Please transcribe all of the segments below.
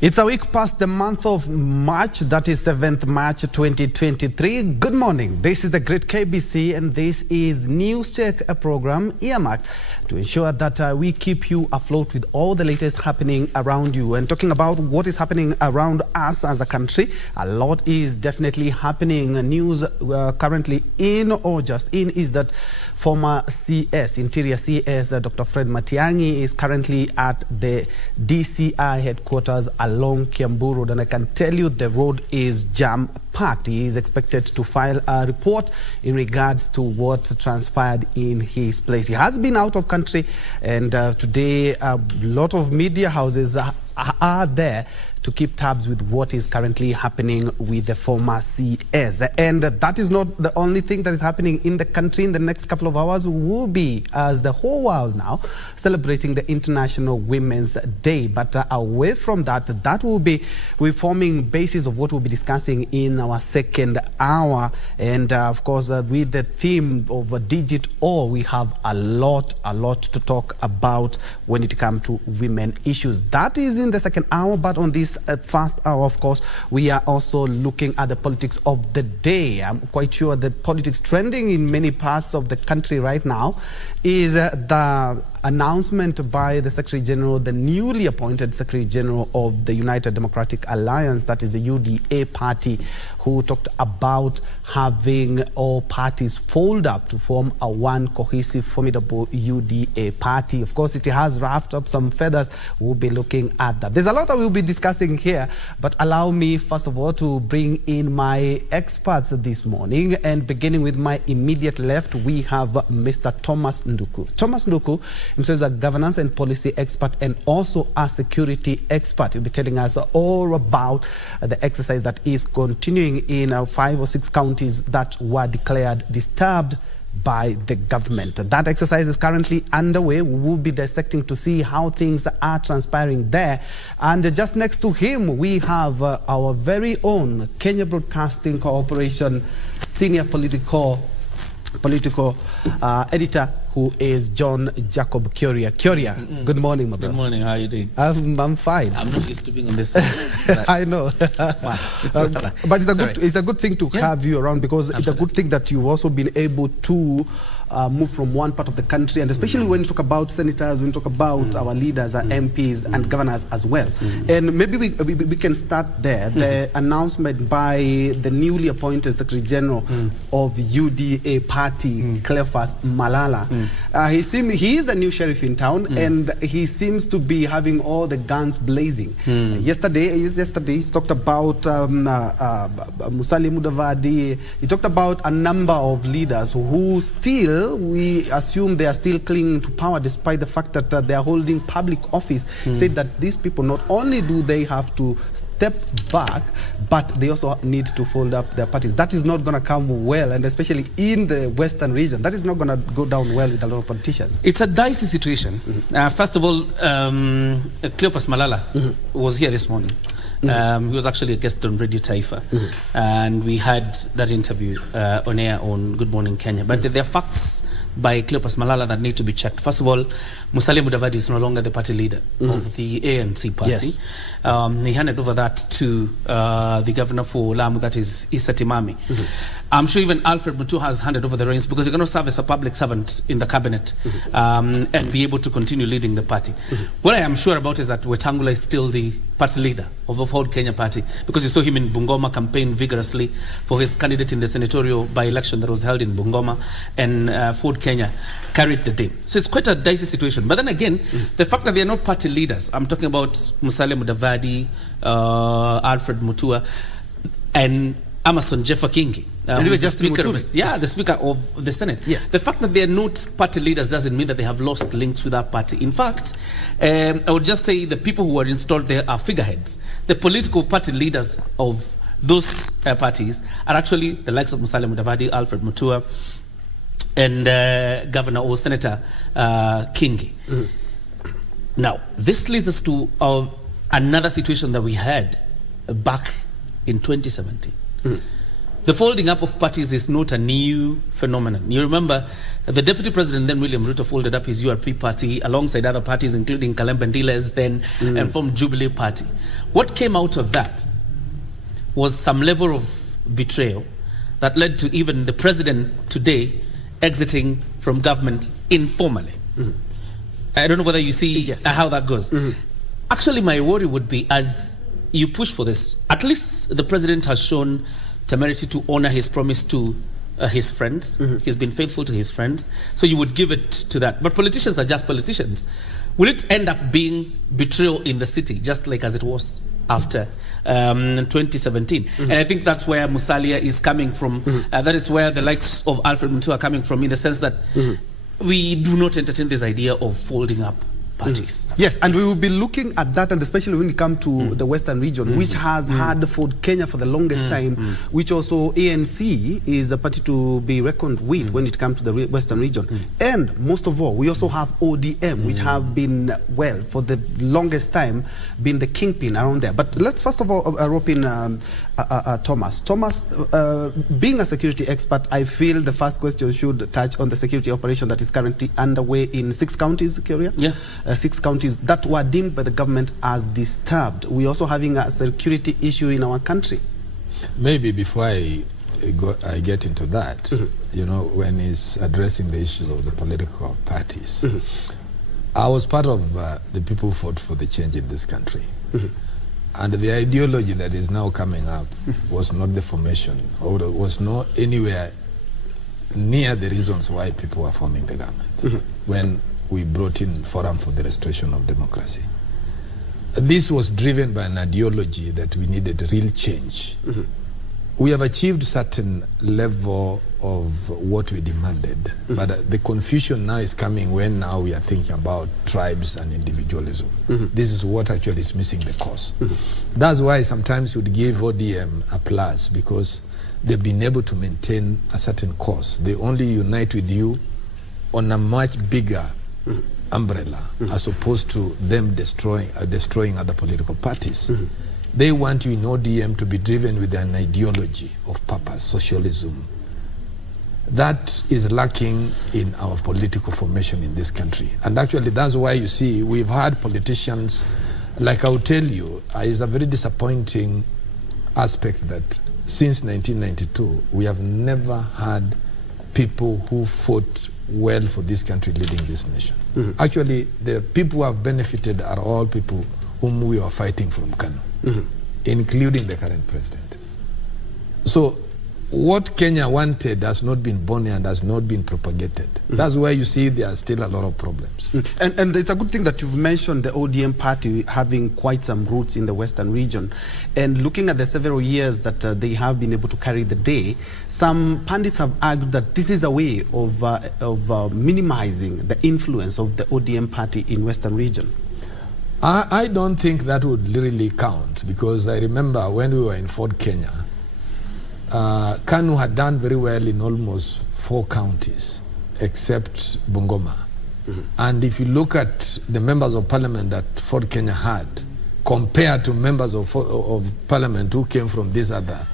It's a week past the month of March, that is 7th March 2023. Good morning. This is the Great KBC and this is News Check, a program earmarked to ensure that we keep you afloat with all the latest happening around you. And talking about what is happening around us as a country, a lot is definitely happening. News currently in or just in is that former CS, Interior CS, Dr. Fred Matiang'i is currently at the DCI headquarters along Kiambu Road, and I can tell you the road is jam-packed. He is expected to file a report in regards to what transpired in his place. He has been out of country, and today a lot of media houses are there to keep tabs with what is currently happening with the former CS. And that is not the only thing that is happening in the country. In the next couple of hours will be, as the whole world now, celebrating the International Women's Day. But away from that, that will be forming basis of what we'll be discussing in our second hour. And of course, with the theme of Digital, we have a lot to talk about when it comes to women issues. That is in the second hour, but on this first hour, of course, we are also looking at the politics of the day. I'm quite sure the politics trending in many parts of the country right now is the announcement by the Secretary General, the newly appointed Secretary General of the United Democratic Alliance, that is the UDA party, who talked about having all parties fold up to form a one cohesive, formidable UDA party. Of course, it has ruffled up some feathers. We'll be looking at that. There's a lot that we'll be discussing here, but allow me, first of all, to bring in my experts this morning. And beginning with my immediate left, we have Mr. Thomas Nduku. Thomas Nduku himself is a governance and policy expert and also a security expert. He'll be telling us all about the exercise that is continuing in 5 or 6 counties that were declared disturbed by the government. That exercise is currently underway. We will be dissecting to see how things are transpiring there. And just next to him, we have our very own Kenya Broadcasting Corporation senior political editor, who is John Jacob Kuria. Good morning, my brother. Good morning. How are you doing? I'm fine. I'm not used to being on this side. I know. But it's a good thing to have you around, because it's a good thing that you've also been able to move from one part of the country, and especially when you talk about senators, when you talk about our leaders, our MPs and governors as well. And maybe we can start there. The announcement by the newly appointed Secretary General of UDA party, Cleophas Malala. He is the new sheriff in town, and he seems to be having all the guns blazing. Yesterday he talked about Musalia Mudavadi. He talked about a number of leaders who still, we assume they are still clinging to power despite the fact that they are holding public office. Said that these people, not only do they have to step back, but they also need to fold up their parties. That is not going to come well, and especially in the western region, that is not going to go down well with a lot of politicians. It's a dicey situation. First of all, Cleophas Malala was here this morning. He was actually a guest on Radio Taifa, and we had that interview on air on Good Morning Kenya. But there are facts by Cleophas Malala that need to be checked. First of all, Musalia Mudavadi is no longer the party leader of the ANC party. Yes. He handed over that to the governor for Lamu, that is Issa Timami. I'm sure even Alfred Mutua has handed over the reins, because he cannot serve as a public servant in the cabinet and be able to continue leading the party. What I am sure about is that Wetangula is still the party leader of the Ford Kenya party, because you saw him in Bungoma campaign vigorously for his candidate in the senatorial by-election that was held in Bungoma, and Ford Kenya carried the day. So it's quite a dicey situation. But then again, the fact that they are not party leaders, I'm talking about Musalia Mudavadi, Alfred Mutua, and Amason Jeffa Kingi, the Speaker of the Senate. The fact that they are not party leaders doesn't mean that they have lost links with that party. In fact, I would just say the people who are installed there are figureheads. The political party leaders of those parties are actually the likes of Musalia Mudavadi, Alfred Mutua, and Governor or Senator Kingi. Now, this leads us to another situation that we had back in 2017. the folding up of parties is not a new phenomenon. You remember the Deputy President then, William Ruto, folded up his URP party alongside other parties, including Kalembe Ndile's then, and formed Jubilee Party. What came out of that was some level of betrayal that led to even the president today exiting from government informally. I don't know whether you see how that goes. Actually, my worry would be, as you push for this, at least the president has shown temerity to honor his promise to his friends. He's been faithful to his friends. So you would give it to that. But politicians are just politicians. Will it end up being betrayal in the city, just like as it was after 2017? And I think that's where Musalia is coming from. That is where the likes of Alfred Mutua are coming from, in the sense that we do not entertain this idea of folding up parties. Yes, and we will be looking at that, and especially when it comes to the Western region, which has had Ford Kenya for the longest time, which also ANC is a party to be reckoned with when it comes to the Western region. And most of all, we also have ODM, which have been, well, for the longest time, been the kingpin around there. But let's first of all rope in Thomas. Thomas, being a security expert, I feel the first question should touch on the security operation that is currently underway in 6 counties, Kyria? Yeah. 6 counties that were deemed by the government as disturbed. We're also having a security issue in our country. Maybe before I get into that, you know, when he's addressing the issues of the political parties, I was part of the people who fought for the change in this country. And the ideology that is now coming up was not the formation, or was not anywhere near the reasons why people were forming the government. When we brought in Forum for the Restoration of Democracy. This was driven by an ideology that we needed real change. We have achieved certain level of what we demanded, but the confusion now is coming when now we are thinking about tribes and individualism. This is what actually is missing the course. That's why sometimes you'd give ODM a plus, because they've been able to maintain a certain course. They only unite with you on a much bigger umbrella, as opposed to them destroying other political parties. They want you in ODM to be driven with an ideology of purpose, socialism. That is lacking in our political formation in this country. And actually that's why you see we've had politicians, like I'll tell you, it's a very disappointing aspect that since 1992, we have never had people who fought well for this country leading this nation. Actually, the people who have benefited are all people whom we are fighting from Kano, including the current president. So what Kenya wanted has not been born and has not been propagated. That's why you see there are still a lot of problems. And it's a good thing that you've mentioned the ODM party having quite some roots in the Western region. And looking at the several years that they have been able to carry the day, some pundits have argued that this is a way of minimizing the influence of the ODM party in Western region. I don't think that would really count, because I remember when we were in Ford Kenya, KANU had done very well in almost 4 counties, except Bungoma. And if you look at the members of parliament that Ford Kenya had, compared to members of parliament who came from these other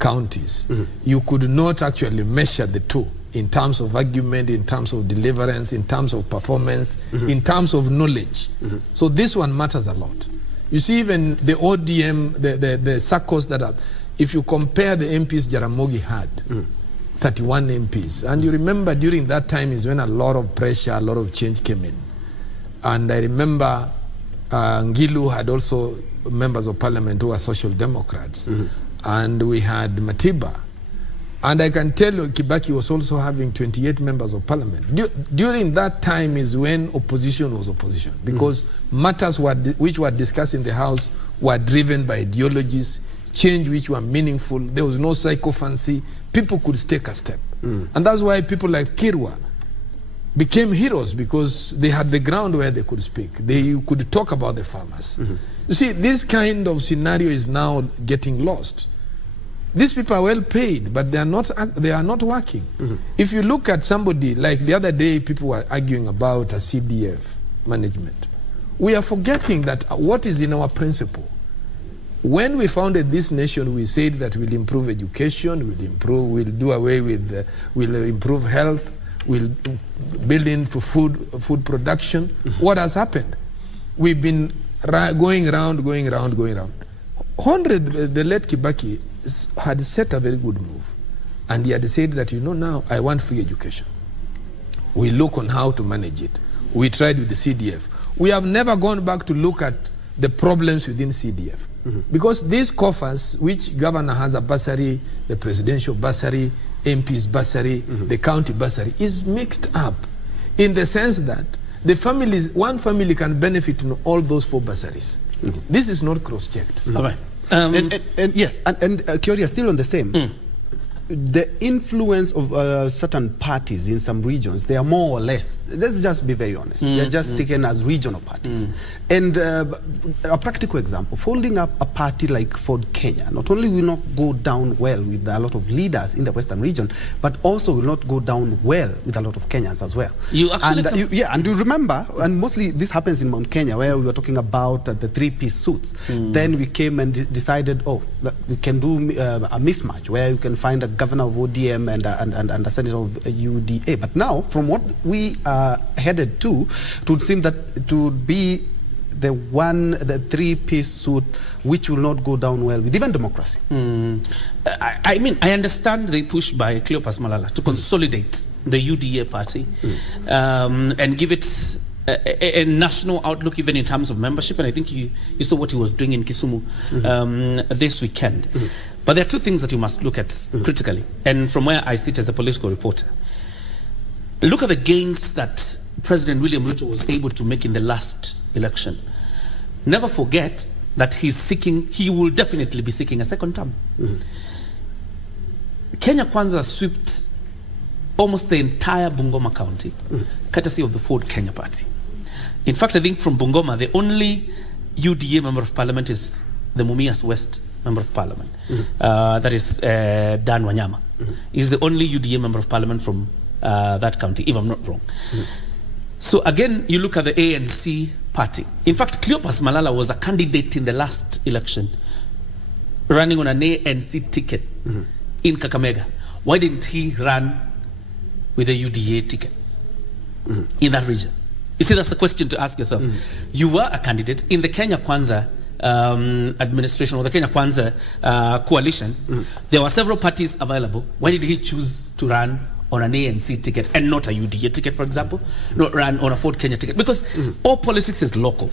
counties, you could not actually measure the two in terms of argument, in terms of deliverance, in terms of performance, in terms of knowledge. So this one matters a lot. You see, even the ODM, the circles that are, if you compare the MPs Jaramogi had, 31 MPs, and you remember during that time is when a lot of pressure, a lot of change came in. And I remember Ngilu had also members of parliament who were social democrats. And we had Matiba. And I can tell you Kibaki was also having 28 members of parliament. During that time is when opposition was opposition, because matters which were discussed in the House were driven by ideologies, change which were meaningful. There was no sycophancy. People could take a step. And that's why people like Kirwa became heroes, because they had the ground where they could speak. They could talk about the farmers. You see, this kind of scenario is now getting lost. These people are well paid, but they are not working. If you look at somebody, like the other day, people were arguing about a CDF management. We are forgetting that what is in our principle. When we founded this nation, we said that we'll improve education, we'll do away with, we'll improve health, we'll build into food production. What has happened? We've been going around. The late Kibaki had set a very good move. And he had said that, now I want free education. We look on how to manage it. We tried with the CDF. We have never gone back to look at the problems within CDF. Because these coffers, which governor has a bursary, the presidential bursary, MP's bursary, the county bursary, is mixed up in the sense that one family can benefit from all those 4 bursaries. This is not cross-checked. All right. Yes, Kiori, still on the same. The influence of certain parties in some regions, they are more or less, let's just be very honest, they're just taken as regional parties. And a practical example, folding up a party like Ford Kenya, not only will not go down well with a lot of leaders in the Western region, but also will not go down well with a lot of Kenyans as well. You actually and you remember, and mostly this happens in Mount Kenya, where we were talking about the 3-piece suits. Then we came and decided, we can do a mismatch, where you can find a governor of ODM and a senator of UDA. But now, from what we are headed to, it would seem that it would be the 3-piece suit which will not go down well with even democracy. I mean, I understand the push by Cleopas Malala to consolidate the UDA party and give it a national outlook, even in terms of membership. And I think you saw what he was doing in Kisumu this weekend. But there are 2 things that you must look at critically. And from where I sit as a political reporter, look at the gains that President William Ruto was able to make in the last election. Never forget that he will definitely be seeking a second term. Kenya Kwanza swept almost the entire Bungoma County, courtesy of the Ford Kenya Party. In fact, I think from Bungoma, the only UDA member of parliament is the Mumias West member of parliament. That is Dan Wanyama. He's the only UDA member of parliament from that county, if I'm not wrong. So again, you look at the ANC party. In fact, Cleopas Malala was a candidate in the last election, running on an ANC ticket in Kakamega. Why didn't he run with a UDA ticket in that region? You see, that's the question to ask yourself. You were a candidate in the Kenya Kwanza administration, or the Kenya Kwanza coalition. There were several parties available. Why did he choose to run on an ANC ticket and not a UDA ticket, for example? Not run on a Ford Kenya ticket? Because all politics is local.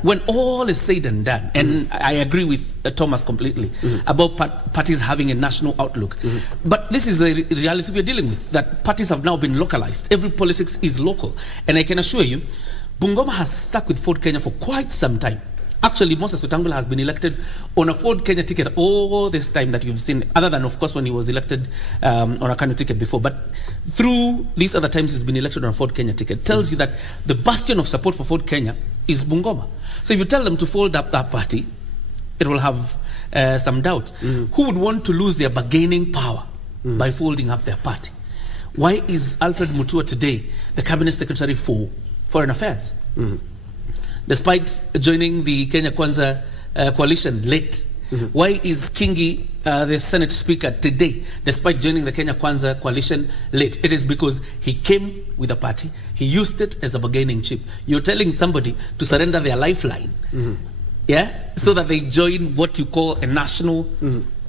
When all is said and done, and I agree with Thomas completely about parties having a national outlook, but this is the reality we're dealing with, that parties have now been localized. Every politics is local. And I can assure you, Bungoma has stuck with Ford Kenya for quite some time. Actually, Moses Wetangula has been elected on a Ford Kenya ticket all this time that you've seen, other than, of course, when he was elected on a Kanu ticket before. But through these other times he's been elected on a Ford Kenya ticket, tells you that the bastion of support for Ford Kenya is Bungoma. So if you tell them to fold up that party, it will have some doubt. Who would want to lose their bargaining power by folding up their party? Why is Alfred Mutua today the Cabinet Secretary for Foreign Affairs? Despite joining the Kenya Kwanza coalition late. Why is Kingi the Senate Speaker today, despite joining the Kenya Kwanza coalition late? It is because he came with a party, he used it as a bargaining chip. You're telling somebody to surrender their lifeline, so that they join what you call a national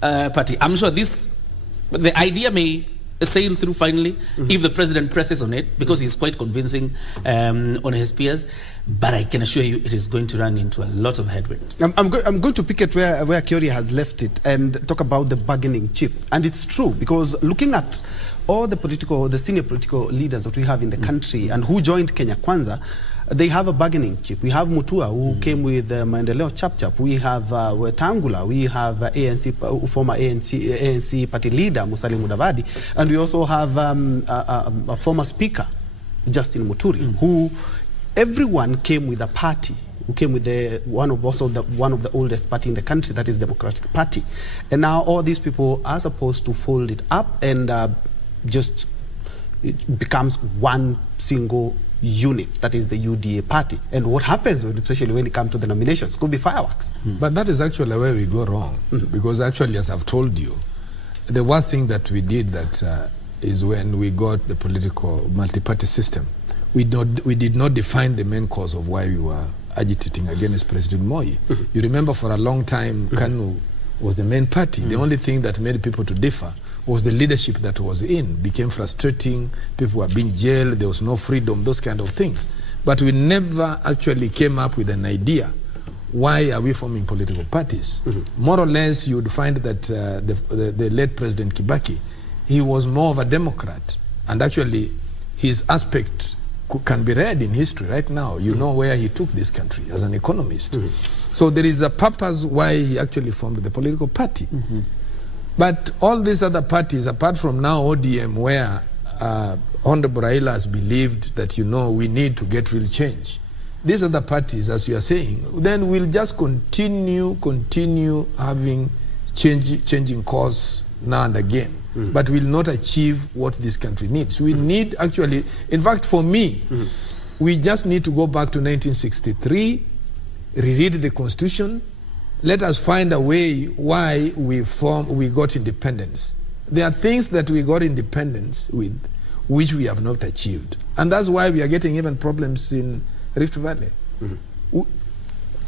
party. I'm sure the idea may sail through finally if the president presses on it, because he's quite convincing on his peers. But I can assure you it is going to run into a lot of headwinds. I'm going to pick it where Kiori has left it and talk about the bargaining chip. And it's true, because looking at all the senior political leaders that we have in the country and who joined Kenya Kwanza, they have a bargaining chip. We have Mutua, who came with Maendeleo Chapchap. We have Wetangula. We have former ANC party leader, Musalia Mudavadi. And we also have a former speaker, Justin Muturi, who everyone came with a party, who came with one of the oldest party in the country, that is Democratic Party. And now all these people are supposed to fold it up and just it becomes one single unit, that is the UDA party. And what happens, especially when it comes to the nominations, could be fireworks. But that is actually where we go wrong. Because actually, as I've told you, the worst thing that we did is when we got the political multi-party system. We did not define the main cause of why we were agitating against President Moi. You remember for a long time, KANU was the main party. The only thing that made people to differ was the leadership that was became frustrating. People were being jailed. There was no freedom, those kind of things. But we never actually came up with an idea. Why are we forming political parties? More or less, you would find that the late President Kibaki, he was more of a Democrat. And actually, his aspect can be read in history right now. You know where he took this country as an economist. So there is a purpose why he actually formed the political party. But all these other parties, apart from now ODM, where Honorable Raila has believed that, we need to get real change. These other parties, as you are saying, then we'll just continue having changing course now and again. But will not achieve what this country needs. We need actually, in fact, for me, we just need to go back to 1963, reread the Constitution. Let us find a way why we got independence. There are things that we got independence with, which we have not achieved. And that's why we are getting even problems in Rift Valley.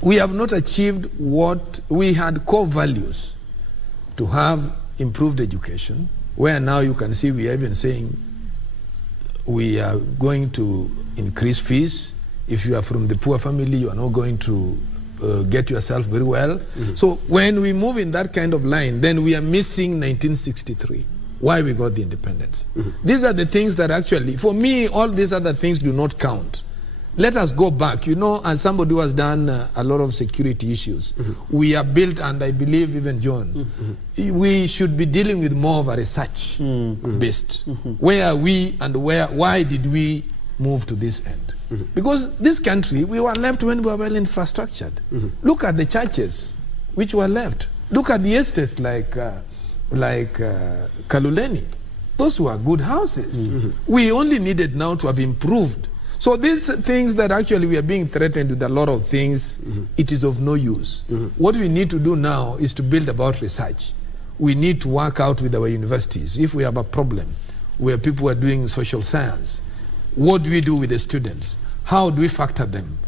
We have not achieved what we had core values to have improved education, where now you can see we are even saying we are going to increase fees. If you are from the poor family, you are not going to get yourself very well. So when we move in that kind of line, then we are missing 1963, why we got the independence. These are the things that actually, for me, all these other things do not count. Let us go back. As somebody who has done a lot of security issues, we are built, and I believe even John, we should be dealing with more of a research based. Where are we and why did we move to this end? Because this country, we were left when we were well infrastructured. Look at the churches which were left. Look at the estates like Kaluleni. Those were good houses. We only needed now to have improved. So these things that actually we are being threatened with a lot of things, it is of no use. What we need to do now is to build about research. We need to work out with our universities. If we have a problem where people are doing social science, what do we do with the students? How do we factor them?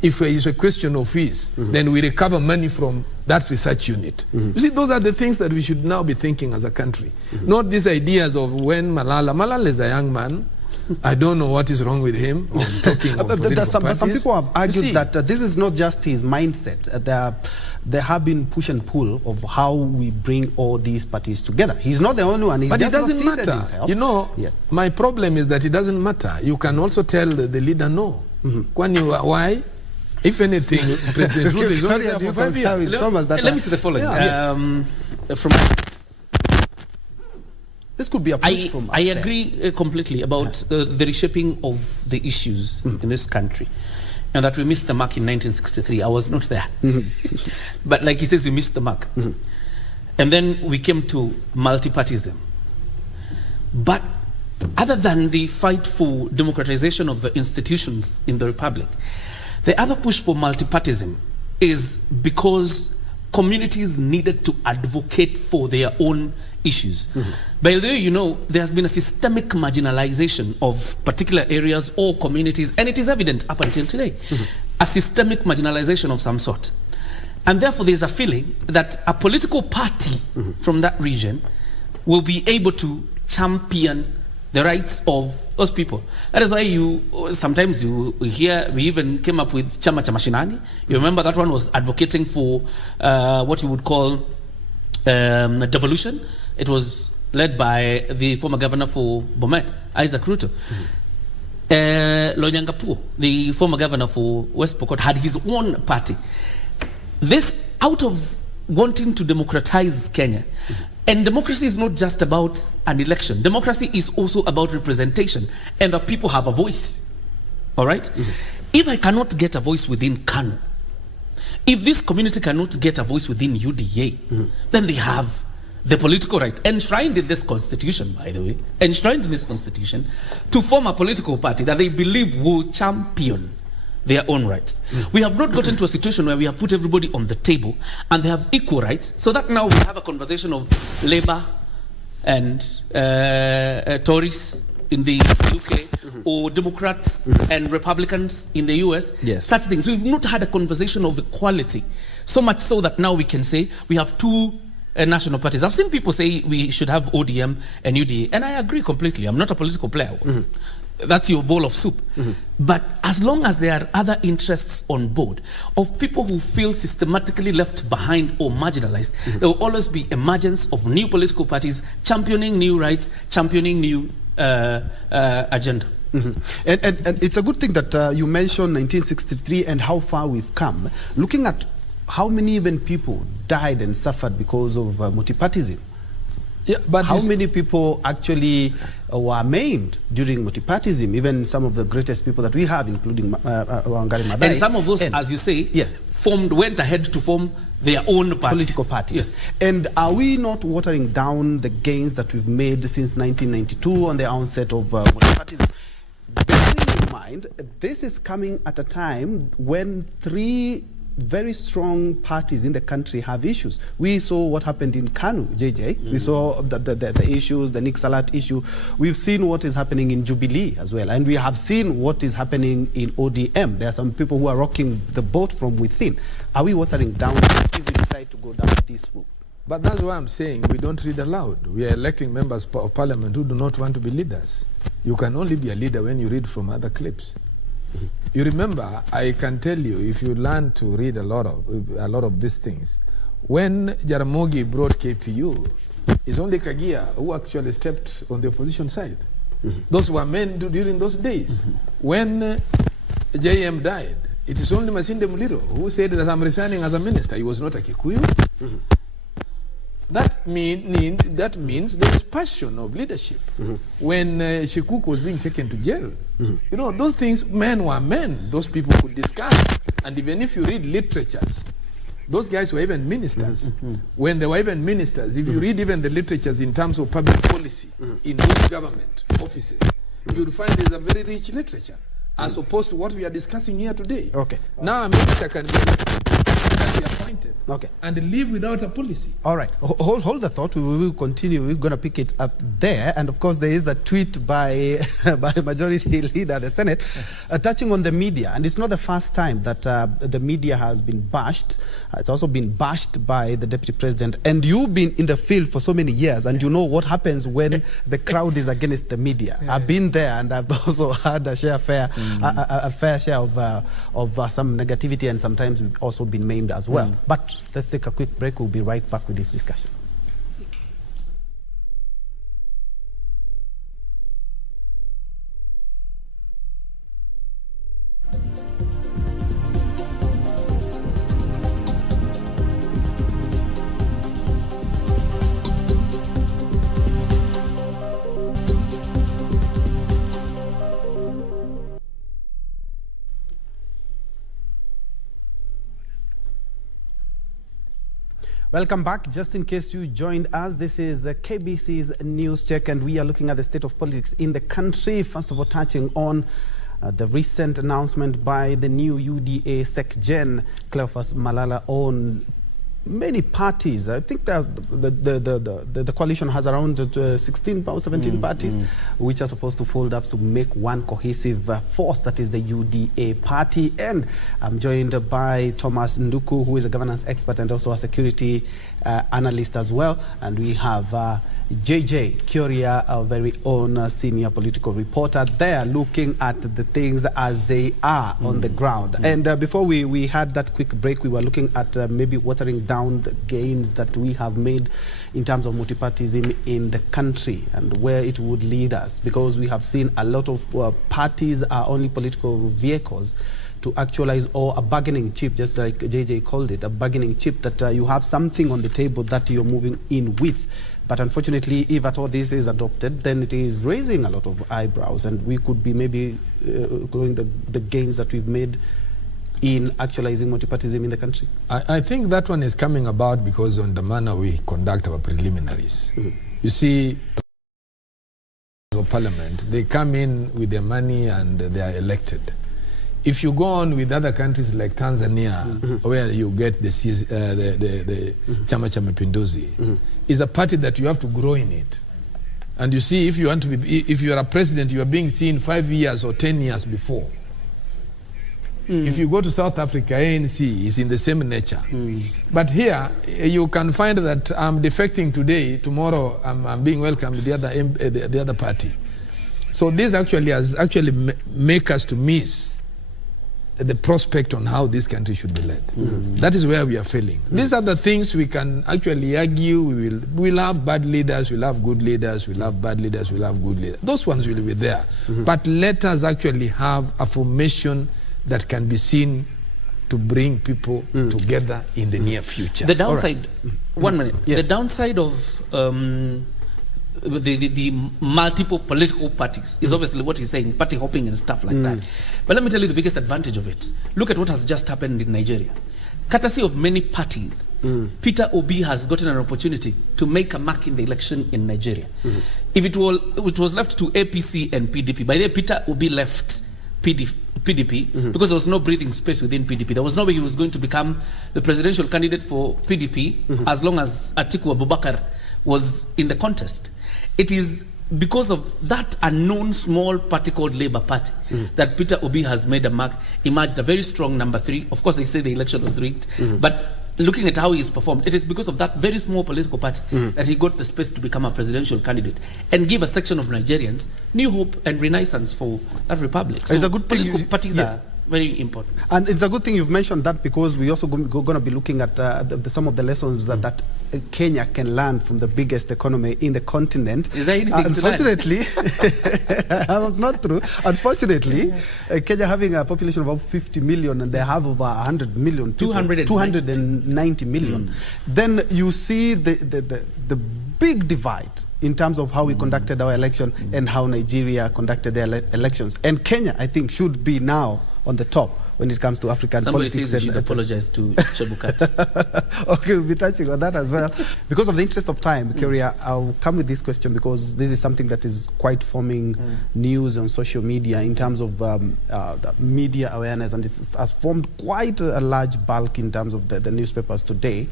If it is a question of fees, then we recover money from that research unit. You see, those are the things that we should now be thinking as a country. Not these ideas of when Malala is a young man, I don't know what is wrong with him. Talking of some people have argued that this is not just his mindset. There have been push and pull of how we bring all these parties together. He's not the only one. He's but just it doesn't matter. Himself. My problem is that it doesn't matter. You can also tell the leader no. Why? If anything, President Ruto is only there for 5 years. Let me say the following. From this could be a push from I agree completely about the reshaping of the issues in this country, and that we missed the mark in 1963. I was not there. But like he says, we missed the mark. And then we came to multipartyism. But other than the fight for democratization of the institutions in the Republic, the other push for multipartyism is because communities needed to advocate for their own issues. By the way, there has been a systemic marginalization of particular areas or communities, and it is evident up until today. A systemic marginalization of some sort. And therefore, there's a feeling that a political party from that region will be able to champion the rights of those people. That is why sometimes you hear, we even came up with Chama cha Mashinani. You remember that one was advocating for what you would call devolution. It was led by the former governor for Bomet, Isaac Ruto. Lonyangapuo, the former governor for West Pokot, had his own party. This out of wanting to democratize Kenya. And democracy is not just about an election. Democracy is also about representation, and that people have a voice. All right? If I cannot get a voice within KANU, if this community cannot get a voice within UDA, then they have the political right, enshrined in this constitution, by the way, enshrined in this constitution, to form a political party that they believe will champion their own rights. We have not gotten to a situation where we have put everybody on the table and they have equal rights, so that now we have a conversation of Labour and Tories in the UK, or Democrats and Republicans in the US, such things. We've not had a conversation of equality, so much so that now we can say we have two national parties. I've seen people say we should have ODM and UDA, and I agree completely. I'm not a political player. That's your bowl of soup. But as long as there are other interests on board of people who feel systematically left behind or marginalized, there will always be emergence of new political parties championing new rights, championing new agenda. And it's a good thing that you mentioned 1963 and how far we've come. Looking at how many even people died and suffered because of multipartyism. Yeah, but how many people actually were maimed during multipartyism? Even some of the greatest people that we have, including Wangari Maathai. And some of those, as you say, went ahead to form their own parties. Political parties. And are we not watering down the gains that we've made since 1992 on the onset of multipartyism? Bearing in mind, this is coming at a time when three very strong parties in the country have issues. We saw what happened in Kanu, JJ. We saw the issues, the Nick Salat issue. We've seen what is happening in Jubilee as well. And we have seen what is happening in ODM. There are some people who are rocking the boat from within. Are we watering down if we decide to go down this route? But that's why I'm saying we don't read aloud. We are electing members of parliament who do not want to be leaders. You can only be a leader when you read from other clips. You remember, I can tell you, if you learn to read a lot of these things, when Jaramogi brought KPU, it's only Kagia who actually stepped on the opposition side. Those were men during those days. When JM died, it is only Masinde Muliro who said that I'm resigning as a minister. He was not a Kikuyu. That means there is passion of leadership. When Shikuku was being taken to jail, you know, those things, men were men. Those people could discuss. And even if you read literatures, those guys were even ministers. When they were even ministers, if you read even the literatures in terms of public policy in those government offices, you will find there's a very rich literature as opposed to what we are discussing here today. Now a minister can be appointed and live without a policy. All right, hold the thought. We will continue. We're going to pick it up there. And of course, there is a tweet by Majority Leader of the Senate touching on the media. And it's not the first time that the media has been bashed. It's also been bashed by the Deputy President. And you've been in the field for so many years, and you know what happens when the crowd is against the media. I've been there, and I've also had a fair share of some negativity, and sometimes we've also been maimed as well. But let's take a quick break. We'll be right back with this discussion. Welcome back. Just in case you joined us, this is KBC's News Check, and we are looking at the state of politics in the country. First of all, touching on the recent announcement by the new UDA SecGen, Cleophas Malala, on many parties. I think the coalition has around 16 or 17 parties, which are supposed to fold up to make one cohesive force, that is the UDA party. And I'm joined by Thomas Nduku, who is a governance expert and also a security analyst as well. And we have JJ Kyoria, our very own senior political reporter, there looking at the things as they are on the ground. And before we had that quick break, we were looking at maybe watering down the gains that we have made in terms of multipartyism in the country and where it would lead us, because we have seen a lot of parties are only political vehicles to actualize, or a bargaining chip, just like JJ called it, a bargaining chip, that you have something on the table that you're moving in with. But unfortunately, if at all this is adopted, then it is raising a lot of eyebrows, and we could be maybe calling the gains that we've made in actualizing multipartyism in the country? I think that one is coming about because on the manner we conduct our preliminaries. You see, of parliament, they come in with their money and they are elected. If you go on with other countries like Tanzania, where you get the Chama cha Mapinduzi, is a party that you have to grow in it. And you see, if you want to be, if you are a president, you are being seen 5 years or 10 years before. If you go to South Africa, ANC is in the same nature. But here, you can find that I'm defecting today, tomorrow I'm being welcomed to the other party. So this actually make us to miss the prospect on how this country should be led. That is where we are failing. These are the things we can actually argue. We'll have bad leaders, we'll have good leaders, we'll have bad leaders, we'll have good leaders. Those ones will be there. But let us actually have a formation that can be seen to bring people together in the near future. The downside, 1 minute, Yes. the downside of the multiple political parties is obviously what he's saying, party hopping and stuff like that. But let me tell you the biggest advantage of it. Look at what has just happened in Nigeria. Courtesy of many parties, Peter Obi has gotten an opportunity to make a mark in the election in Nigeria. If it was left to APC and PDP, by the way, Peter Obi left PDP because there was no breathing space within PDP. There was no way he was going to become the presidential candidate for PDP as long as Atiku Abubakar was in the contest. It is because of that unknown small party called Labour Party that Peter Obi has made a mark, emerged a very strong number 3. Of course, they say the election was rigged, but looking at how he's performed, it is because of that very small political party that he got the space to become a presidential candidate and give a section of Nigerians new hope and renaissance for that republic. So it's a good thing political parties are very important. And it's a good thing you've mentioned that, because we're also going to be looking at some of the lessons that Kenya can learn from the biggest economy in the continent. Is there anything unfortunately, that was not true. Unfortunately, Kenya having a population of about 50 million and they have over 100 million people, 290 million. Then you see the big divide in terms of how we conducted our election and how Nigeria conducted their elections. And Kenya, I think, should be now on the top when it comes to African Somebody politics. Says we should apologize to Chebukati. Okay, we'll be touching on that as well. Because of the interest of time, Kyria, I'll come with this question because this is something that is quite forming news on social media in terms of the media awareness, and it has formed quite a large bulk in terms of the newspapers today.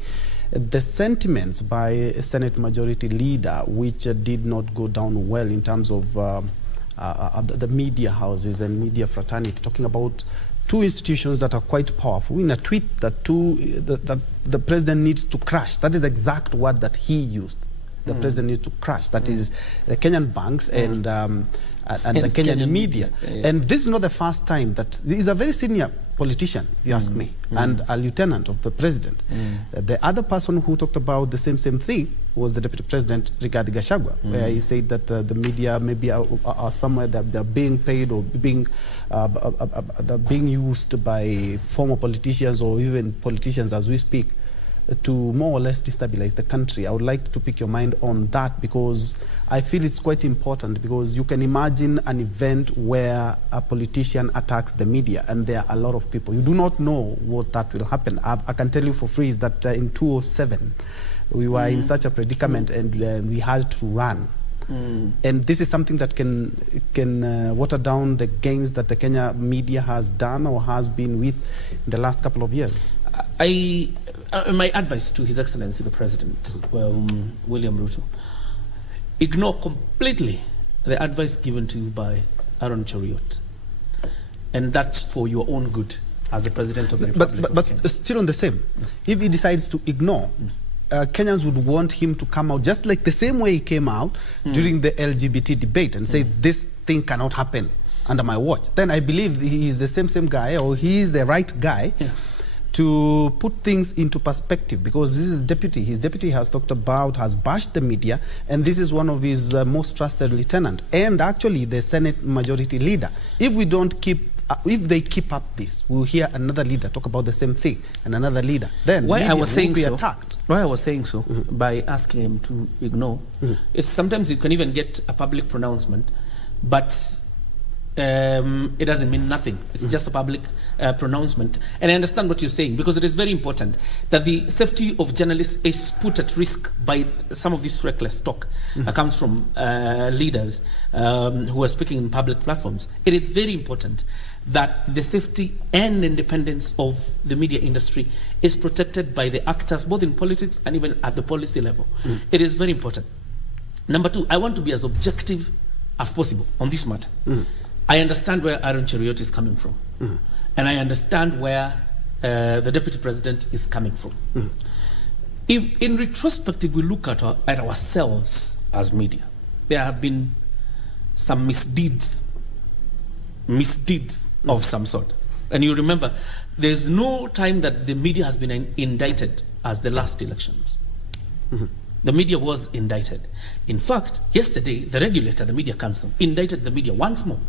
The sentiments by a Senate Majority Leader, which did not go down well in terms of the media houses and media fraternity, talking about two institutions that are quite powerful. In a tweet, that the president needs to crash. That is the exact word that he used. The president needs to crash. That is the Kenyan banks and the Kenyan media. And this is not the first time that he is a very senior politician, if you ask me, and a lieutenant of the president. The other person who talked about the same thing was the Deputy President, Rigathi Gachagua, where he said that the media maybe are somewhere that they're being paid or being used by former politicians or even politicians as we speak to more or less destabilize the country. I would like to pick your mind on that, because I feel it's quite important, because you can imagine an event where a politician attacks the media and there are a lot of people. You do not know what that will happen. I can tell you for free is that in 2007, we were in such a predicament and we had to run. And this is something that can water down the gains that the Kenya media has done or has been with in the last couple of years. My advice to His Excellency the President, William Ruto, ignore completely the advice given to you by Aaron Cheriot, and that's for your own good as the President of the Republic. But still on the same, if he decides to ignore, Kenyans would want him to come out just like the same way he came out during the LGBT debate and say this thing cannot happen under my watch. Then I believe he is the same guy, or he is the right guy to put things into perspective, because this is deputy. His deputy has talked about, has bashed the media, and this is one of his most trusted lieutenant, and actually the Senate Majority Leader. If we don't keep, if they keep up this, we'll hear another leader talk about the same thing, and another leader. Then why I was saying so, attacked. Why I was saying so, by asking him to ignore, is sometimes you can even get a public pronouncement, but it doesn't mean nothing. It's just a public pronouncement. And I understand what you're saying, because it is very important that the safety of journalists is put at risk by some of this reckless talk that comes from leaders who are speaking in public platforms. It is very important that the safety and independence of the media industry is protected by the actors, both in politics and even at the policy level. It is very important. Number two, I want to be as objective as possible on this matter. I understand where Aaron Cheruiyot is coming from. And I understand where the Deputy President is coming from. If in retrospective we look at ourselves as media, there have been some misdeeds of some sort. And you remember, there's no time that the media has been indicted as the last elections. The media was indicted. In fact, yesterday, the regulator, the Media Council, indicted the media once more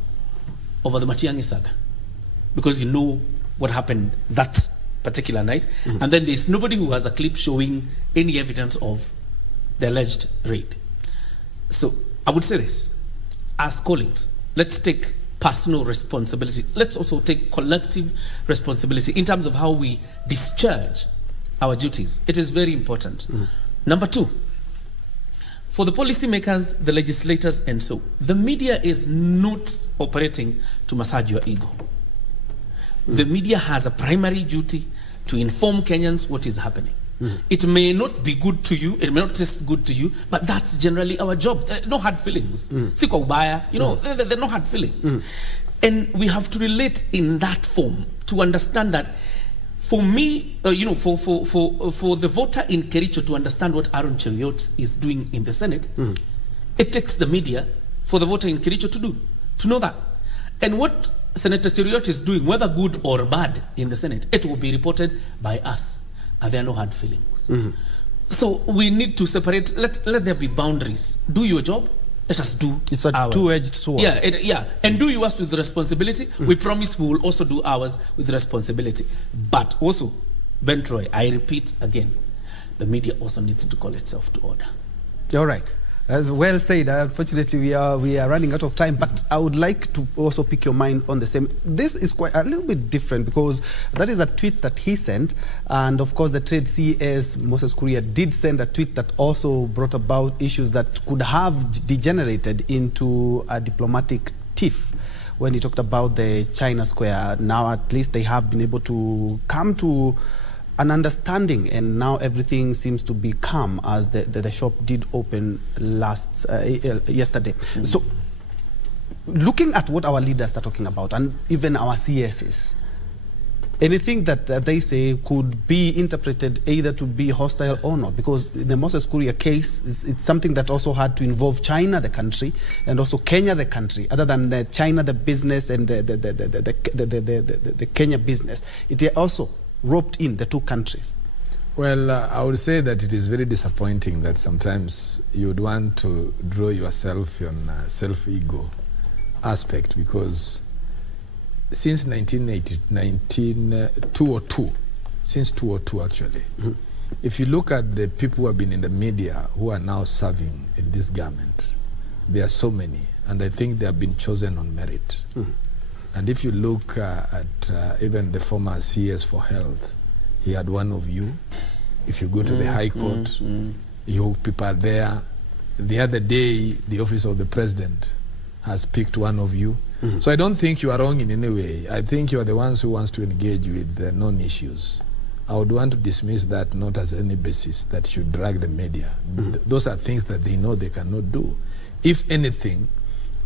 over the Matiang'i saga, because you know what happened that particular night. And then there's nobody who has a clip showing any evidence of the alleged raid. So I would say this, as colleagues, let's take personal responsibility. Let's also take collective responsibility in terms of how we discharge our duties. It is very important. Number two, for the policymakers, the legislators, and so, the media is not operating to massage your ego. The media has a primary duty to inform Kenyans what is happening. It may not be good to you, it may not taste good to you, but that's generally our job. No hard feelings. Siko ubaya, you know, there are no hard feelings. And we have to relate in that form to understand that for me, you know, for the voter in Kericho to understand what Aaron Cheruiyot is doing in the Senate, it takes the media for the voter in Kericho to know that. And what Senator Cheruiyot is doing, whether good or bad in the Senate, it will be reported by us. And there are no hard feelings. So we need to separate, let there be boundaries. Do your job, let us do It's a ours. two-edged sword. Yeah, and do yours with responsibility. We promise we will also do ours with responsibility. But also, Ben Troy, I repeat again, the media also needs to call itself to order. All right. As well said. Unfortunately, we are running out of time, but I would like to also pick your mind on the same. This is quite a little bit different, because that is a tweet that he sent, and of course the trade CS Moses Kuria did send a tweet that also brought about issues that could have degenerated into a diplomatic tiff when he talked about the China Square. Now at least they have been able to come to an understanding, and now everything seems to be calm, as the shop did open yesterday. So looking at what our leaders are talking about, and even our CSs, anything that they say could be interpreted either to be hostile or not, because the Moses Kuria case, it's something that also had to involve China, the country, and also Kenya, the country. Other than China, the business, and the Kenya business, it also roped in the two countries. Well, I would say that it is very disappointing that sometimes you would want to draw yourself on self-ego aspect, because since 202 actually, if you look at the people who have been in the media who are now serving in this government, there are so many, and I think they have been chosen on merit. And if you look at even the former CS for Health, he had one of you. If you go to the High Court, you people are there. The other day, the Office of the President has picked one of you. So I don't think you are wrong in any way. I think you are the ones who wants to engage with the non-issues. I would want to dismiss that not as any basis that should drag the media. Those are things that they know they cannot do. If anything,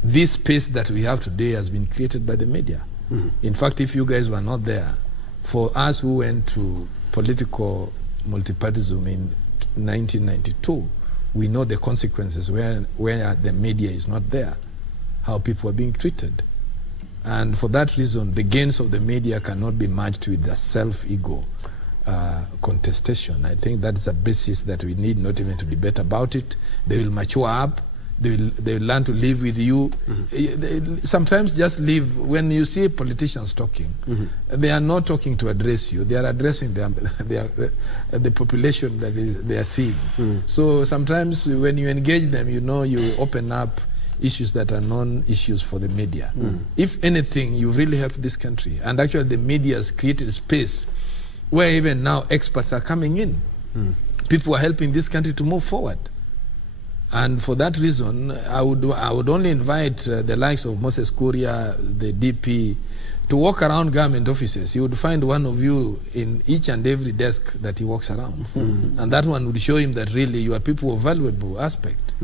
this space that we have today has been created by the media. In fact, if you guys were not there, for us who went to political multipartyism in 1992, we know the consequences where the media is not there, how people are being treated. And for that reason, the gains of the media cannot be matched with the self-ego contestation. I think that's a basis that we need not even to debate about it. They will mature up. They will learn to live with you. Sometimes just live. When you see politicians talking, they are not talking to address you. They are addressing the population that they are seeing. So sometimes when you engage them, you know, you open up issues that are non-issues for the media. If anything, you've really helped this country. And actually the media has created space where even now experts are coming in. People are helping this country to move forward. And for that reason, I would only invite the likes of Moses Kuria, the DP, to walk around government offices. You would find one of you in each and every desk that he walks around. And that one would show him that really you are people of valuable aspect,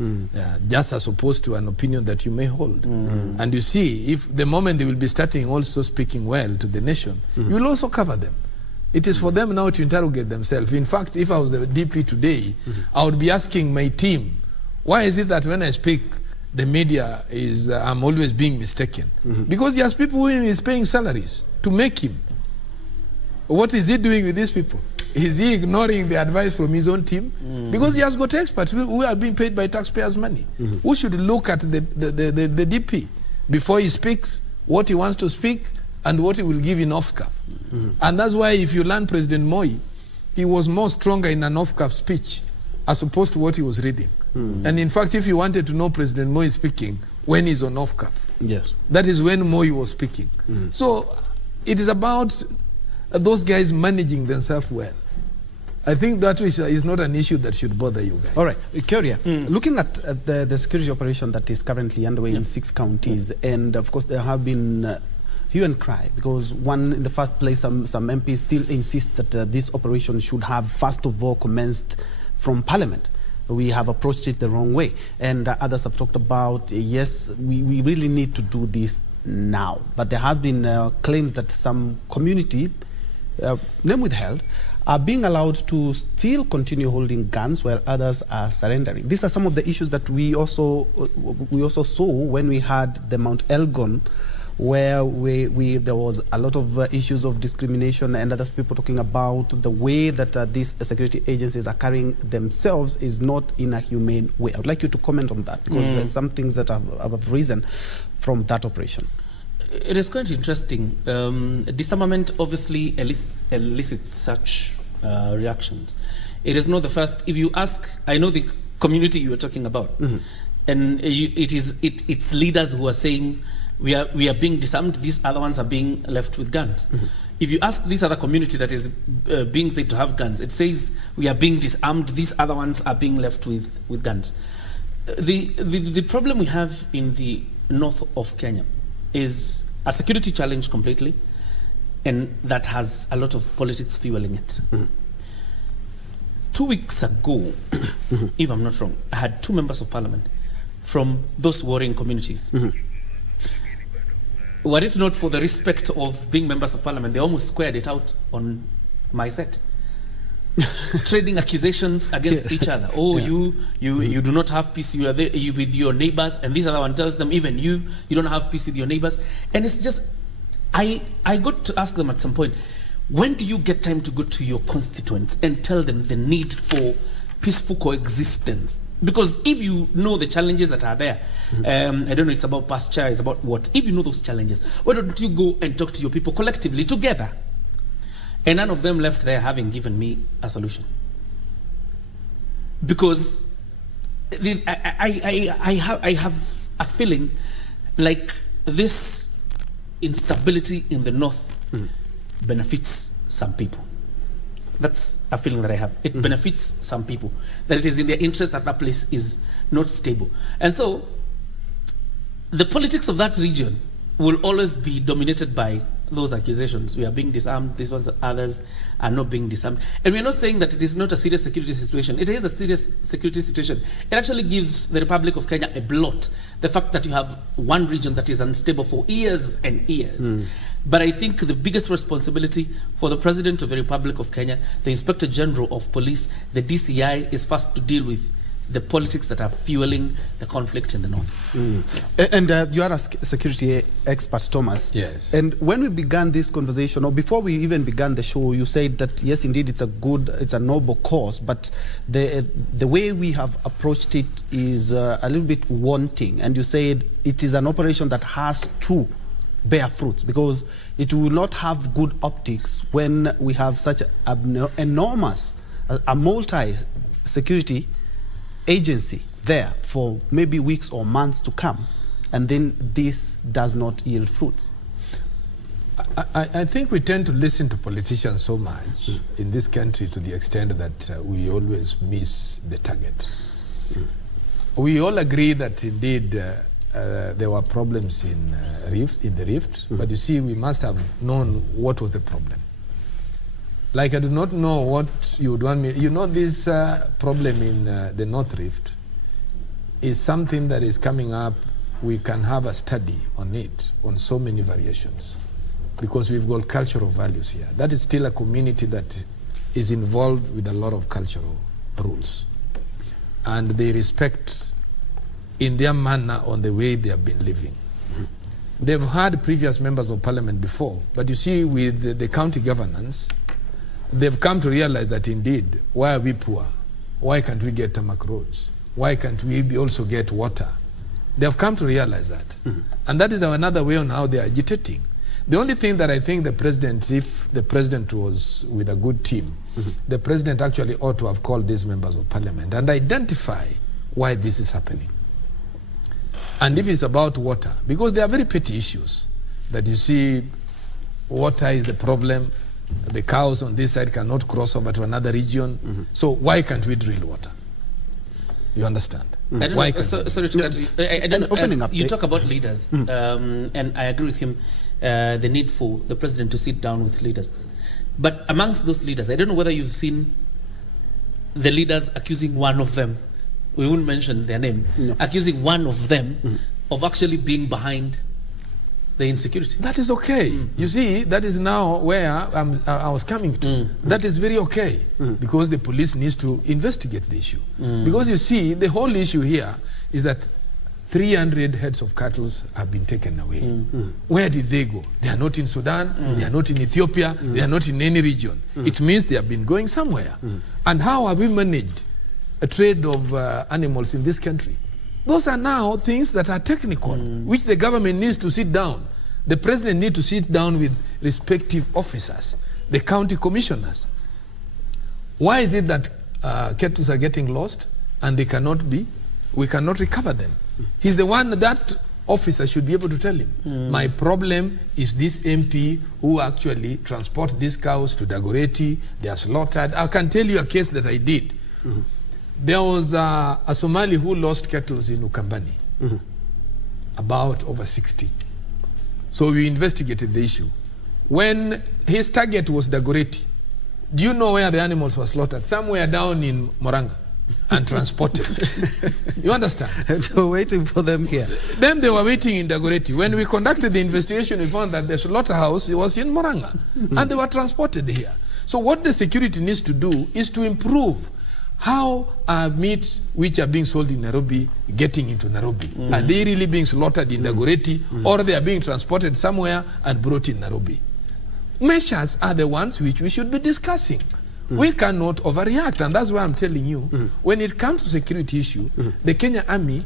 just as opposed to an opinion that you may hold. And you see, if the moment they will be starting also speaking well to the nation, you will also cover them. It is for them now to interrogate themselves. In fact, if I was the DP today, I would be asking my team, why is it that when I speak, the media is, I'm always being mistaken? Because he has people who he is paying salaries to make him. What is he doing with these people? Is he ignoring the advice from his own team? Because he has got experts who are being paid by taxpayers' money. Who should look at the DP before he speaks, what he wants to speak, and what he will give in off-cuff. And that's why if you learn President Moi, he was more stronger in an off-cuff speech as opposed to what he was reading. And in fact, if you wanted to know President Moi speaking, when he's on off-cuff, yes, that is when Moi was speaking. So it is about those guys managing themselves well. I think that is not an issue that should bother you guys. All right, Kuria, looking at the security operation that is currently underway in 6 counties, and of course there have been hue and cry, because one, in the first place, some MPs still insist that this operation should have first of all commenced from Parliament. We have approached it the wrong way, and others have talked about, yes, we really need to do this now. But there have been claims that some community, name withheld, are being allowed to still continue holding guns while others are surrendering. These are some of the issues that we also saw when we had the Mount Elgon, where there was a lot of issues of discrimination, and other people talking about the way that these security agencies are carrying themselves is not in a humane way. I would like you to comment on that, because there's some things that have risen from that operation. It is quite interesting. Disarmament obviously elicits such reactions. It is not the first. If you ask, I know the community you are talking about, and it's leaders who are saying, we are being disarmed, these other ones are being left with guns. If you ask this other community that is being said to have guns, it says we are being disarmed, these other ones are being left with guns. The problem we have in the north of Kenya is a security challenge completely, and that has a lot of politics fueling it. 2 weeks ago, if I'm not wrong, I had 2 members of parliament from those warring communities. Were it not for the respect of being members of parliament, they almost squared it out on my set. Trading accusations against each other. Oh, you do not have peace, you are there with your neighbors, and this other one tells them, even you don't have peace with your neighbors. And it's just, I got to ask them at some point, when do you get time to go to your constituents and tell them the need for peaceful coexistence? Because if you know the challenges that are there, I don't know, it's about pasture, it's about what, if you know those challenges, why don't you go and talk to your people collectively together? And none of them left there having given me a solution. Because I have a feeling like this instability in the north benefits some people. That's a feeling that I have. It benefits some people. That it is in their interest that that place is not stable. And so, the politics of that region will always be dominated by those accusations. We are being disarmed, these ones, others are not being disarmed. And we're not saying that it is not a serious security situation. It is a serious security situation. It actually gives the Republic of Kenya a blot. The fact that you have one region that is unstable for years and years. But I think the biggest responsibility for the President of the Republic of Kenya, the Inspector General of Police, the DCI, is first to deal with the politics that are fueling the conflict in the north. And you are a security expert, Thomas. Yes. And when we began this conversation, or before we even began the show, you said that yes, indeed, it's a noble cause, but the way we have approached it is a little bit wanting. And you said it is an operation that has to bear fruits, because it will not have good optics when we have such enormous, a multi-security agency there for maybe weeks or months to come, and then this does not yield fruits? I think we tend to listen to politicians so much in this country to the extent that we always miss the target. We all agree that indeed there were problems in the rift, but you see, we must have known what was the problem. Like, I do not know what you would want me. You know, this problem in the North Rift is something that is coming up. We can have a study on it, on so many variations, because we've got cultural values here. That is still a community that is involved with a lot of cultural rules. And they respect in their manner on the way they have been living. They've had previous members of parliament before, but you see, with the county governance, they've come to realize that indeed, why are we poor? Why can't we get tarmac roads? Why can't we also get water? They have come to realize that. And that is another way on how they are agitating. The only thing that I think the president, if the president was with a good team, the president actually ought to have called these members of parliament and identify why this is happening. And if it's about water, because they are very petty issues, that you see, water is the problem, the cows on this side cannot cross over to another region, so why can't we drill water? You understand? Why can't sorry to cut you. I don't know, opening up, you talk about leaders, and I agree with him, the need for the president to sit down with leaders. But amongst those leaders, I don't know whether you've seen the leaders accusing one of them, we won't mention their name, accusing one of them of actually being behind the insecurity. That is okay. You see, that is now where I was coming to. That is very okay, because the police needs to investigate the issue. Because you see, the whole issue here is that 300 heads of cattle have been taken away. Where did they go? They are not in Sudan, they are not in Ethiopia, they are not in any region. It means they have been going somewhere. And how have we managed a trade of animals in this country? Those are now things that are technical, which the government needs to sit down. The president needs to sit down with respective officers, the county commissioners. Why is it that kettles are getting lost and we cannot recover them? He's the one, that officer should be able to tell him, my problem is this MP who actually transports these cows to Dagoretti, they are slaughtered. I can tell you a case that I did. There was a Somali who lost cattle in Ukambani, about over 60. So we investigated the issue. When his target was Dagoretti, do you know where the animals were slaughtered? Somewhere down in Moranga and transported. You understand? They were waiting for them here. Then they were waiting in Dagoretti. When we conducted the investigation, we found that the slaughterhouse was in Moranga and they were transported here. So what the security needs to do is to improve how are meats which are being sold in Nairobi getting into Nairobi? Are they really being slaughtered in Dagoretti, or they are being transported somewhere and brought in Nairobi? Measures are the ones which we should be discussing. We cannot overreact, and that's why I'm telling you, when it comes to security issue, the Kenya Army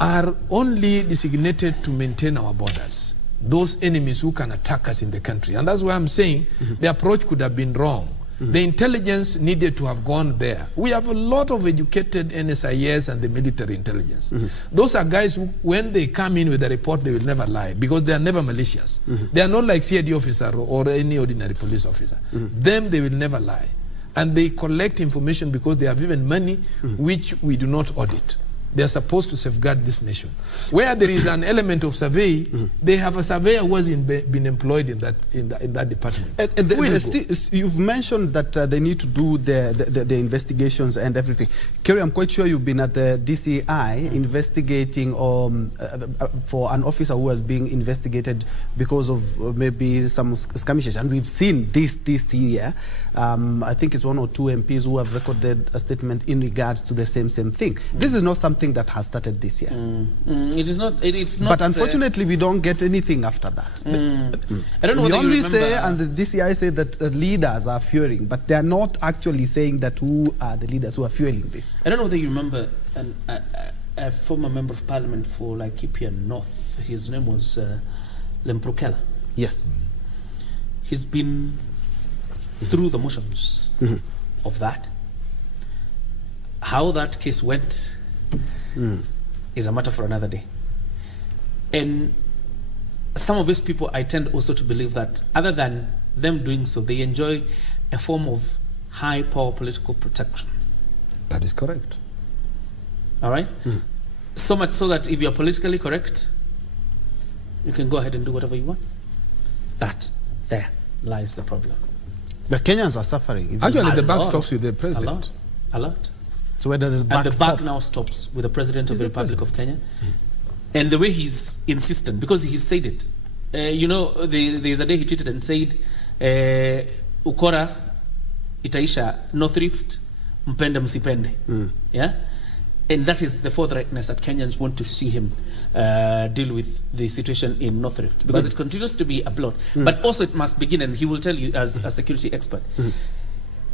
are only designated to maintain our borders, those enemies who can attack us in the country. And that's why I'm saying the approach could have been wrong. The intelligence needed to have gone there. We have a lot of educated NSIS and the military intelligence. Those are guys who, when they come in with a report, they will never lie, because they are never malicious. They are not like CID officer or any ordinary police officer. Them, they will never lie. And they collect information because they have even money which we do not audit. They are supposed to safeguard this nation. Where there is an element of survey, they have a surveyor who has been employed in that department. And you've mentioned that they need to do the investigations and everything. Kerry, I'm quite sure you've been at the DCI investigating for an officer who was being investigated because of maybe some skirmishes. And we've seen this year. I think it's one or two MPs who have recorded a statement in regards to the same thing. This is not something that has started this year. It is not. It's not. But unfortunately, we don't get anything after that. I don't know. We only say, and the DCI say that leaders are fueling, but they are not actually saying that who are the leaders who are fueling this. I don't know whether you remember a former member of parliament for Laikipia North. His name was Lemprokela. Yes. He's been through the motions of that. How that case went, is a matter for another day. And some of these people, I tend also to believe that other than them doing so, they enjoy a form of high power political protection. That is correct. All right? So much so that if you're politically correct, you can go ahead and do whatever you want. There lies the problem. The Kenyans are suffering. Actually, the buck stops with the president. A lot. So whether this buck and the buck now stops with the president of the Republic of Kenya. And the way he's insistent, because he said it. There's a day he tweeted and said, Ukora itaisha North Rift, mpende msipende. Yeah? And that is the forthrightness that Kenyans want to see him deal with the situation in North Rift, because it continues to be a bloat. But also it must begin, and he will tell you as a security expert,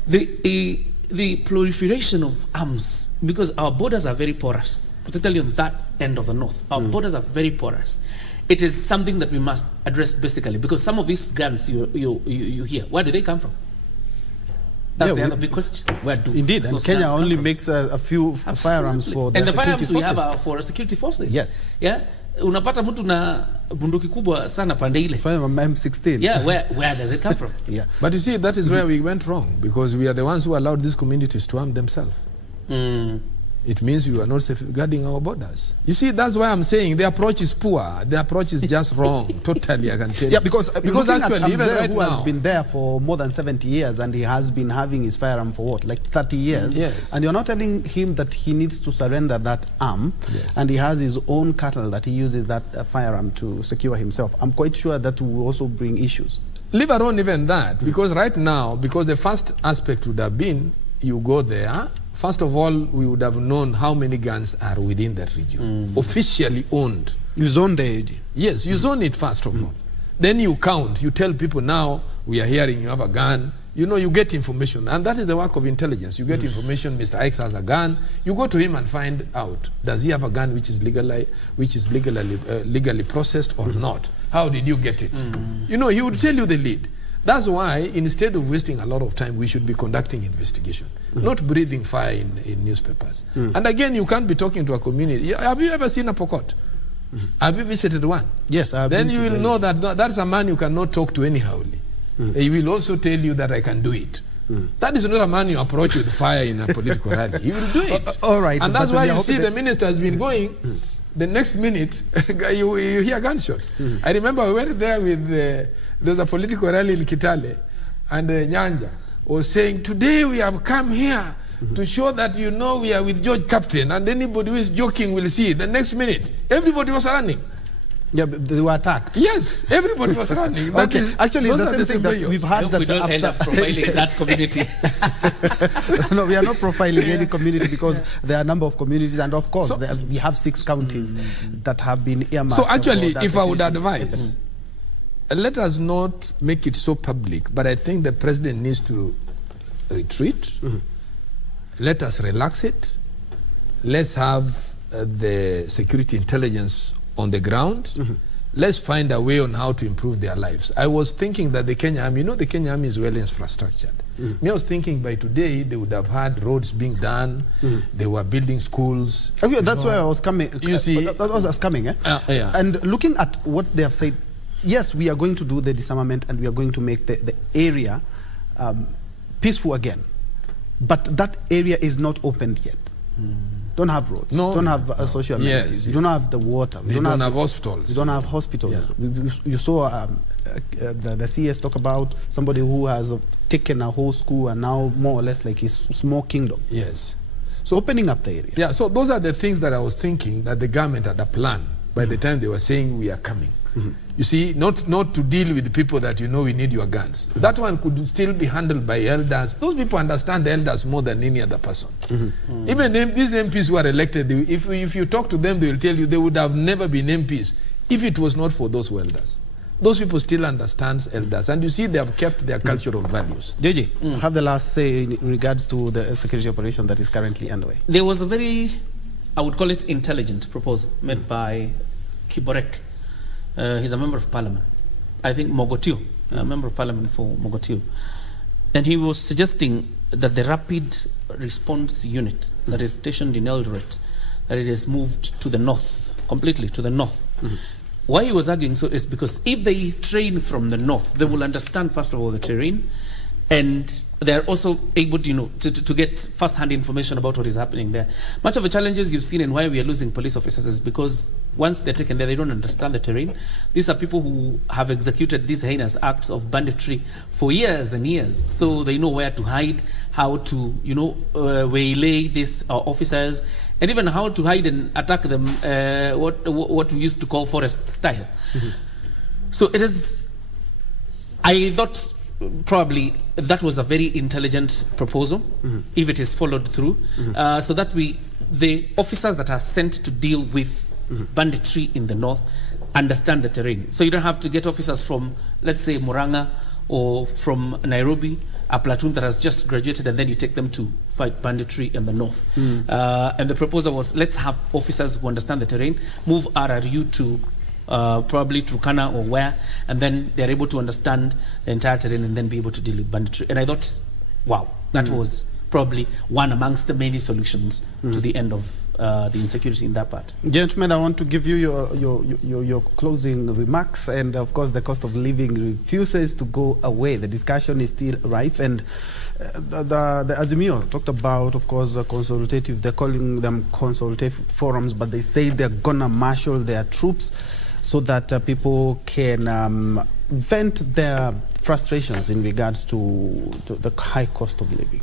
the proliferation of arms, because our borders are very porous, particularly on that end of the north. Our borders are very porous. It is something that we must address basically, because some of these guns you hear, where do they come from? That's the other big question. Where do indeed, and Kenya only makes a few firearms for the and the security firearms we forces. have are for security forces. Yes. Yeah. Unapata mtu na bunduki kubwa sana pande ile. Firearm M16. Yeah, where does it come from? Yeah. But you see, that is where we went wrong, because we are the ones who allowed these communities to arm themselves. It means we are not safeguarding our borders. You see, that's why I'm saying the approach is poor. The approach is just wrong. Totally, I can tell you. Yeah, because actually, even right who now, has been there for more than 70 years, and he has been having his firearm for what, like 30 years? Yes. And you're not telling him that he needs to surrender that arm, and he has his own cattle that he uses that firearm to secure himself. I'm quite sure that will also bring issues. Leave alone even that, because right now, because the first aspect would have been, you go there, first of all, we would have known how many guns are within that region, officially owned. You zone the area. Yes, you zone it first of all. Then you count. You tell people now, we are hearing you have a gun. You know, you get information. And that is the work of intelligence. You get information, Mr. X has a gun. You go to him and find out, does he have a gun which is legally processed or not? How did you get it? You know, he would tell you the lead. That's why, instead of wasting a lot of time, we should be conducting investigation, not breathing fire in newspapers. And again, you can't be talking to a community. Have you ever seen a Pokot? Have you visited one? Yes, I have. Then you will know that that's a man you cannot talk to anyhow. He will also tell you that I can do it. That is not a man you approach with fire in a political rally. He will do it. All right. And that's why you see the minister has been going. The next minute, you hear gunshots. I remember we went there with... there's a political rally in Kitale, and Nyanja was saying, today we have come here to show that, you know, we are with George Captain, and anybody who is joking will see. The next minute, everybody was running. Yeah, but they were attacked. Yes, everybody was running. Okay, actually, it's the same thing that we've had. We don't end up profiling that community. No, we are not profiling any community, because there are a number of communities, and of course, we have 6 counties that have been earmarked. So actually, for that if I would security. advise, let us not make it so public, but I think the president needs to retreat. Let us relax it. Let's have the security intelligence on the ground. Let's find a way on how to improve their lives. I was thinking that the Kenya Army, you know, the Kenya Army is well infrastructured. I was thinking by today they would have had roads being done. They were building schools. Okay, that's where I was coming. You see, that was us coming. yeah. And looking at what they have said, yes, we are going to do the disarmament, and we are going to make the area peaceful again. But that area is not opened yet. Don't have roads. Don't have social amenities. We don't have the water. We don't have hospitals. We don't have hospitals. Yeah. You saw the CS talk about somebody who has taken a whole school and now more or less like his small kingdom. Yes. So opening up the area. Yeah, so those are the things that I was thinking that the government had a plan by the time they were saying we are coming. You see, not to deal with the people that, you know, we need your guns. That one could still be handled by elders. Those people understand the elders more than any other person. Even these MPs who are elected, if you talk to them, they will tell you they would have never been MPs if it was not for those elders. Those people still understand elders. And you see, they have kept their cultural values. JJ, have the last say in regards to the security operation that is currently underway. There was a very, I would call it intelligent proposal made by Kiborek. He's a member of parliament. I think Mogotio, a member of parliament for Mogotio. And he was suggesting that the rapid response unit that is stationed in Eldoret, that it has moved to the north, completely to the north. Why he was arguing so is because if they train from the north, they will understand, first of all, the terrain, and they're also able to get first-hand information about what is happening there. Much of the challenges you've seen and why we are losing police officers is because once they're taken there, they don't understand the terrain. These are people who have executed these heinous acts of banditry for years and years. So they know where to hide, how to, waylay these officers, and even how to hide and attack them, what we used to call forest style. So it is, I thought, probably that was a very intelligent proposal, if it is followed through, so that the officers that are sent to deal with banditry in the north understand the terrain. So you don't have to get officers from, let's say, Murang'a or from Nairobi, a platoon that has just graduated, and then you take them to fight banditry in the north. And the proposal was, let's have officers who understand the terrain, move RRU to probably Turkana or where, and then they're able to understand the entire terrain and then be able to deal with banditry. And I thought, wow, that was probably one amongst the many solutions to the end of the insecurity in that part. Gentlemen, I want to give you your closing remarks, and of course the cost of living refuses to go away. The discussion is still rife, and the Azimio talked about, of course, consultative, they're calling them consultative forums, but they say they're gonna marshal their troops so that people can vent their frustrations in regards to the high cost of living.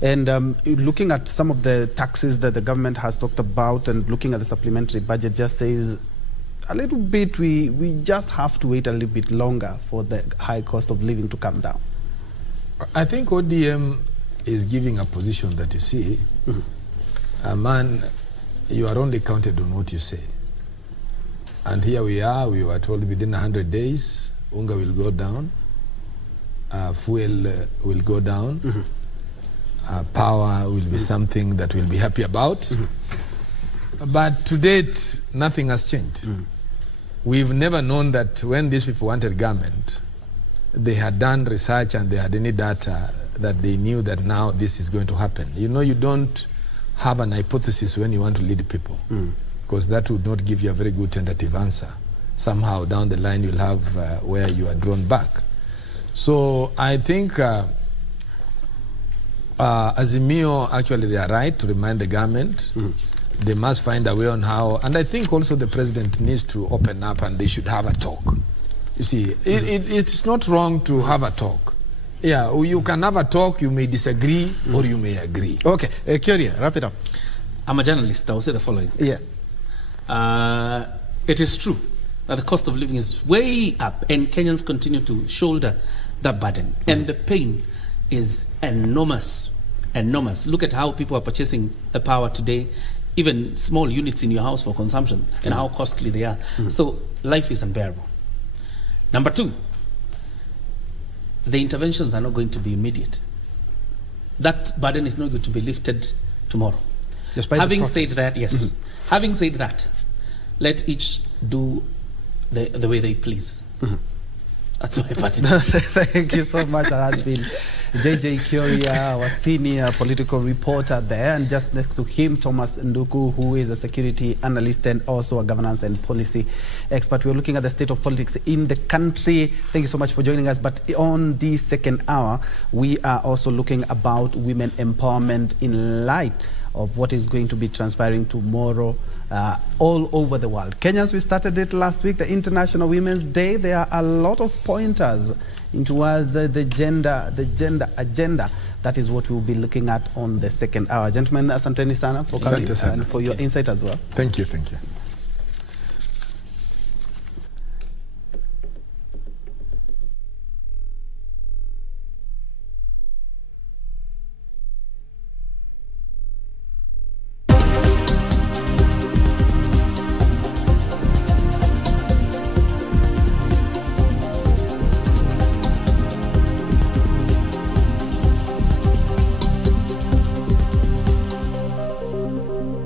And looking at some of the taxes that the government has talked about, and looking at the supplementary budget, just says a little bit, we just have to wait a little bit longer for the high cost of living to come down. I think ODM is giving a position that, you see, man, you are only counted on what you say. And here we are, we were told within 100 days, unga will go down, fuel will go down, power will be something that we'll be happy about. But to date, nothing has changed. We've never known that when these people wanted government, they had done research and they had any data that they knew that now this is going to happen. You know, you don't have an hypothesis when you want to lead people, because that would not give you a very good tentative answer. Somehow down the line you'll have where you are drawn back. So I think Azimio, actually they are right to remind the government. They must find a way on how, and I think also the president needs to open up and they should have a talk. You see, it's not wrong to have a talk. Yeah, you can have a talk, you may disagree or you may agree. Okay, Kyria, wrap it up. I'm a journalist, I will say the following. Yes. It is true that the cost of living is way up and Kenyans continue to shoulder that burden. And the pain is enormous, enormous. Look at how people are purchasing the power today, even small units in your house for consumption, and how costly they are. So life is unbearable. Number two, the interventions are not going to be immediate. That burden is not going to be lifted tomorrow. Having said that, yes. Having said that, let each do the way they please. That's my party. Thank you so much. That has been JJ Kyria, our senior political reporter there, and just next to him, Thomas Nduku, who is a security analyst and also a governance and policy expert. We're looking at the state of politics in the country. Thank you so much for joining us. But on the second hour, we are also looking about women empowerment in light of what is going to be transpiring tomorrow all over the world. Kenyans, we started it last week, the International Women's Day. There are a lot of pointers towards the gender agenda. That is what we'll be looking at on the second hour. Gentlemen, asanteni sana for coming and for your insight as well. Thank you, thank you.